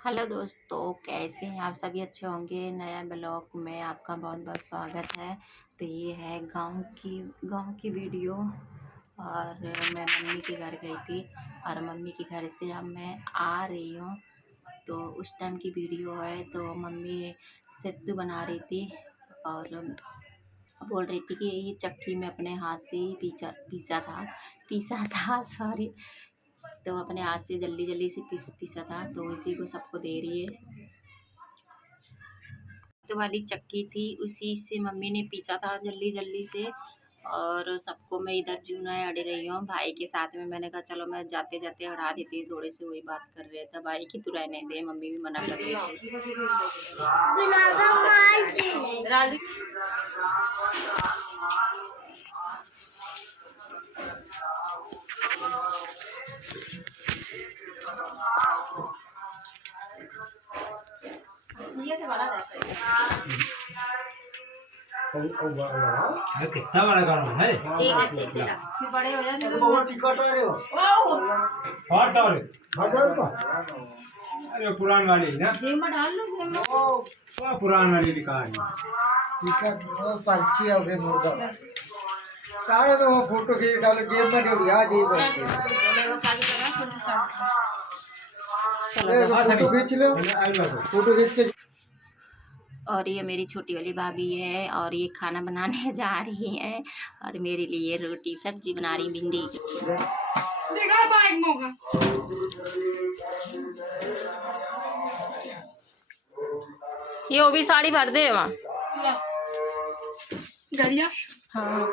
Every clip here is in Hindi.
हेलो दोस्तों, कैसे हैं आप? सभी अच्छे होंगे। नया ब्लॉग में आपका बहुत बहुत स्वागत है। तो ये है गांव की वीडियो। और मैं मम्मी के घर गई थी और मम्मी के घर से अब मैं आ रही हूँ। तो उस टाइम की वीडियो है। तो मम्मी सत्तू बना रही थी और बोल रही थी कि ये चक्की में अपने हाथ से ही पीसा था सॉरी। तो अपने हाथ से जल्दी जल्दी से पीसा था, तो इसी को सबको दे रही है। तो वाली चक्की थी, उसी से मम्मी ने पीसा था जल्दी जल्दी से। और सबको मैं इधर जूना अड़ रही हूँ भाई के साथ में। मैंने कहा चलो मैं जाते जाते अड़ा देती हूँ, थोड़े से वही बात कर रहे थे भाई की तू रहने दे, मम्मी भी मना कर रही थी। अरे कितना बड़ा गाना है। ठीक है तेरा बड़े हो जाए। हॉट और अरे पुरान वाली ना, डाल लो वो पुरान वाली दुकान पर्ची हो गई मुर्गा सारे तो वो फोटो खींच डालो जेब में जो याद ही फोटो खींच लो फोटो खींच के। और ये मेरी छोटी वाली भाभी है और ये खाना बनाने जा रही है और मेरे लिए रोटी सब्जी बना रही भिंडी की। ये वो भी साड़ी भर दे वहाँ। हाँ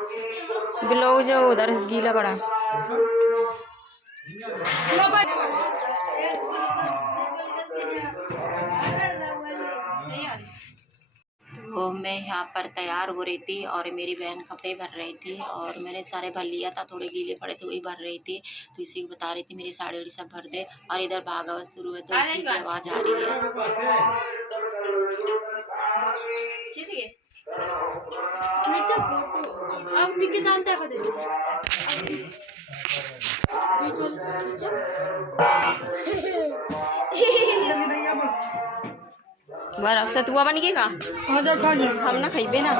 ब्लाउज उधर गीला पड़ा। तो मैं यहाँ पर तैयार हो रही थी और मेरी बहन कपड़े भर रही थी और मैंने सारे भर लिया था, थोड़े गीले पड़े थे वही भर रही थी। तो इसी को बता रही थी मेरी साड़ी वाड़ी सब भर दे। और इधर भागवत शुरू है तो इसी की आवाज़ आ रही है। बार सतुआ बन गएगा हम ना खाइबे ना।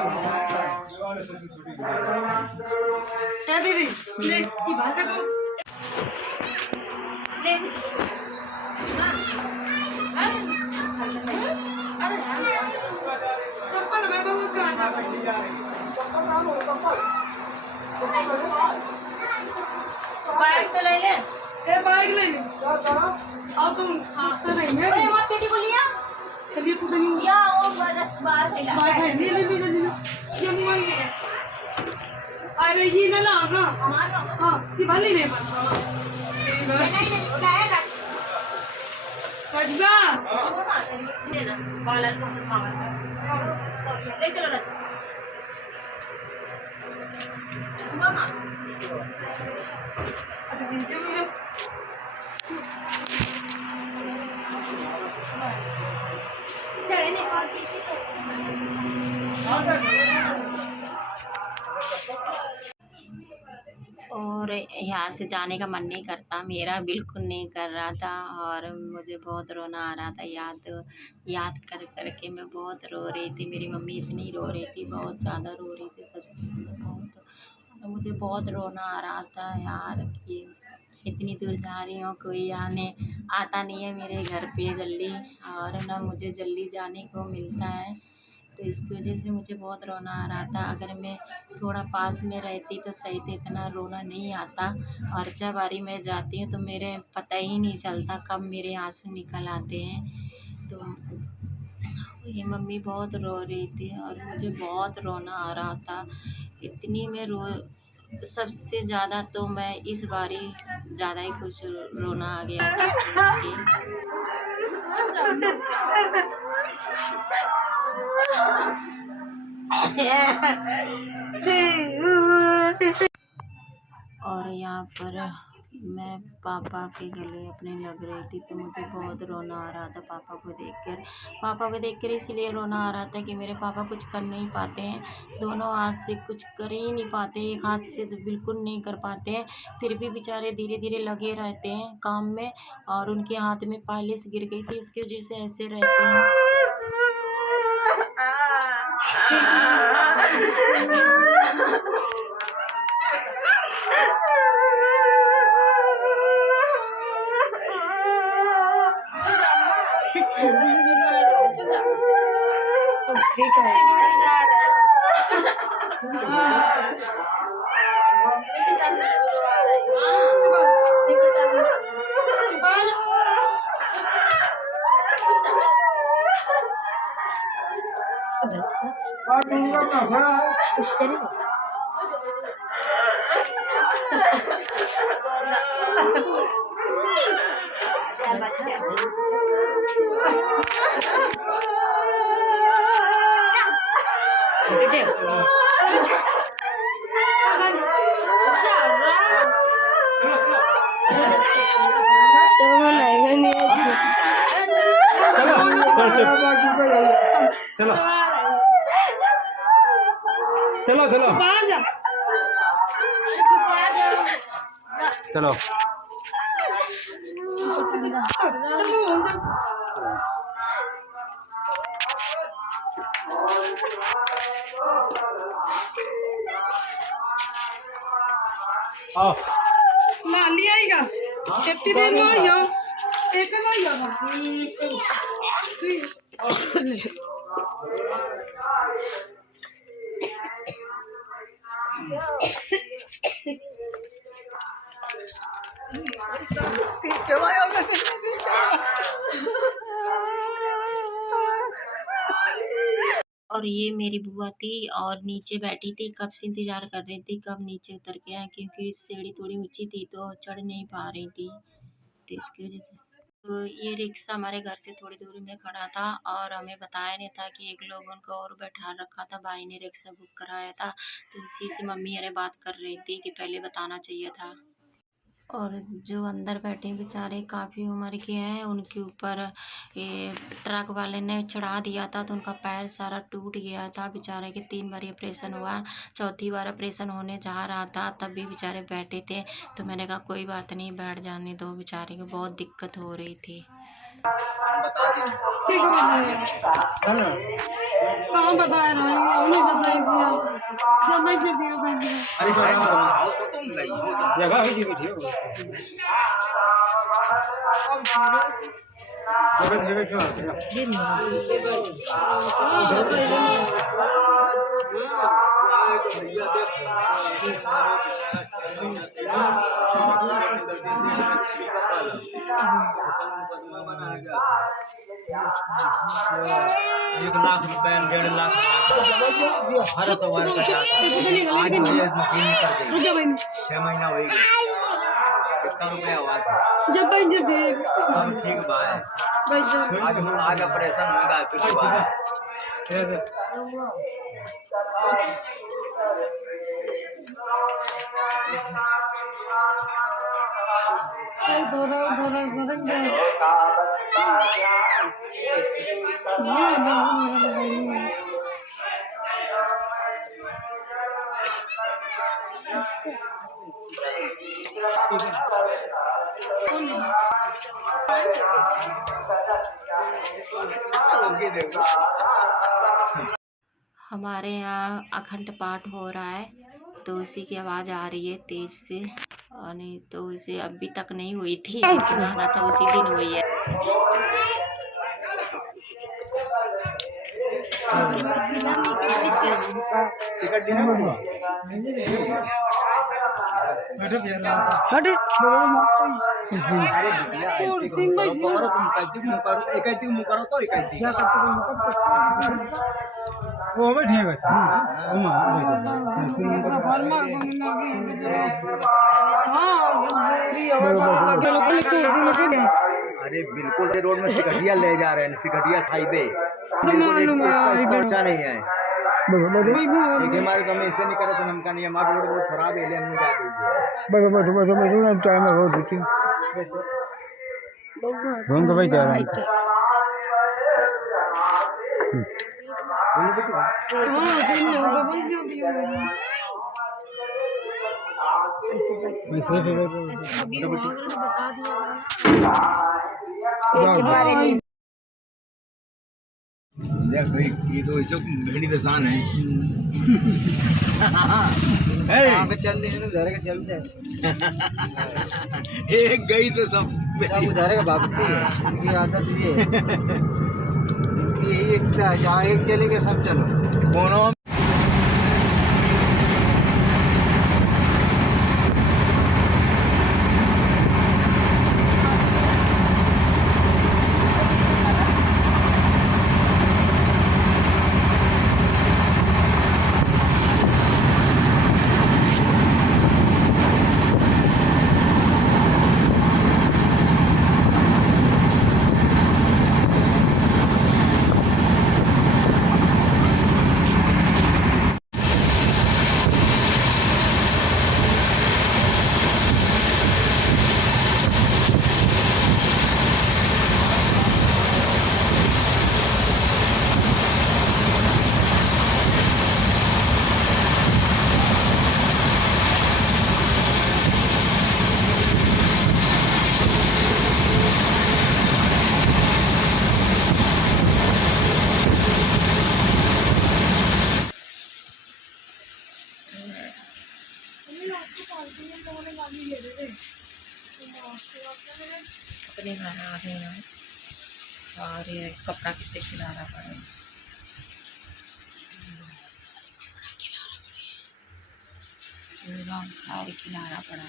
बाइक तो ले ले, बाइक ले ले और तुम नहीं है बेटी बोलिया चलिए कुछ नहीं या वो बस बाहर है ले ले ले ले ये मन है। अरे ये ना लागा हां ये भले नहीं बनाएगा कजगा बालन को मांगा ले चलो ना मामा। और यहाँ से जाने का मन नहीं करता, मेरा बिल्कुल नहीं कर रहा था और मुझे बहुत रोना आ रहा था। याद कर कर के मैं बहुत रो रही थी। मेरी मम्मी इतनी रो रही थी, बहुत ज़्यादा रो रही थी सबसे बहुत। और मुझे बहुत रोना आ रहा था यार कि इतनी दूर जा रही हूँ, कोई आता नहीं है मेरे घर पे जल्दी और ना मुझे जल्दी जाने को मिलता है। तो इसकी वजह से मुझे बहुत रोना आ रहा था। अगर मैं थोड़ा पास में रहती तो सही थे, इतना रोना नहीं आता। और जब बारी मैं जाती हूँ तो मेरे पता ही नहीं चलता कब मेरे आंसू निकल आते हैं। तो ये मम्मी बहुत रो रही थी और मुझे बहुत रोना आ रहा था। इतनी मैं सबसे ज़्यादा तो मैं इस बारी ज़्यादा ही कुछ रोना आ गया था सोच के। और यहाँ पर मैं पापा के गले अपने लग रही थी तो मुझे बहुत रोना आ रहा था पापा को देखकर इसलिए रोना आ रहा था कि मेरे पापा कुछ कर नहीं पाते हैं, दोनों हाथ से कुछ कर ही नहीं पाते, एक हाथ से तो बिल्कुल नहीं कर पाते हैं, फिर भी बेचारे धीरे धीरे लगे रहते हैं काम में। और उनके हाथ में पालिश गिर गई थी, इसकी वजह से ऐसे रहते हैं। चलो चलो चलो चलो आओ लाली आएगा कितनी देर में आइयो एक में आइयो और ये मेरी बुआ थी और नीचे बैठी थी, कब से इंतज़ार कर रही थी कब नीचे उतर के आए, क्योंकि सीढ़ी थोड़ी ऊंची थी तो चढ़ नहीं पा रही थी, तो इसकी वजह से। तो ये रिक्शा हमारे घर से थोड़ी दूरी में खड़ा था और हमें बताया नहीं था कि एक लोग उनको और बैठा रखा था, भाई ने रिक्शा बुक कराया था, तो इसी से मम्मी अरे बात कर रही थी कि पहले बताना चाहिए था। और जो अंदर बैठे बेचारे काफ़ी उम्र के हैं, उनके ऊपर ये ट्रक वाले ने चढ़ा दिया था तो उनका पैर सारा टूट गया था बेचारे के, 3 बार ऑपरेशन हुआ, चौथी बार ऑपरेशन होने जा रहा था तब भी बेचारे बैठे थे। तो मैंने कहा कोई बात नहीं, बैठ जाने दो, बेचारे को बहुत दिक्कत हो रही थी। कहाँ बता रहा है उन्हें बताई दिया समझ में दिया अरे जगह ही बैठी हो एक लाख रुपए 1.5 लाख हर तवार का आज ये मशीन कर गई 6 महीना हो गया, कितना रुपया हुआ था जब हम ठीक भाई आज ऑपरेशन होगा फिर दोबारा हमारे यहाँ अखंड पाठ हो रहा है तो उसी की आवाज़ आ रही है तेज से, और नहीं तो उसे अभी तक नहीं हुई थी, गाना था उसी दिन हुई है। वो बैठे अरे बिल्कुल रोड में सिकटिया ले जा रहे हैं, सिकटिया हाईवे चर्चा नहीं है देखिए हमारे तो हमें ऐसे नहीं करे तो नमका नहीं, हमारा रोड बहुत खराब है, हम नहीं जाते। बस टाइम है बहुत ठीक घूम के बैठ जा रहा है वैसे ही देख भाई ये तो ऐसे घड़ी दसान है चल दे उधर के चलते हैं एक गई तो सब सब उधर का भागती है इनकी आदत ये है इनकी यही एक जहाँ एक चलेंगे सब चलो कोनो अपने घर आ गए हैं और ये कपड़ा कितने खिलाना पड़े पूरा खाए खिलाना पड़ा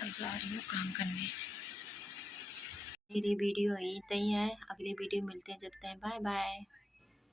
अब जा रही हूँ काम करने मेरी वीडियो यहीं तक है अगली वीडियो मिलते हैं जब तक बाय बाय।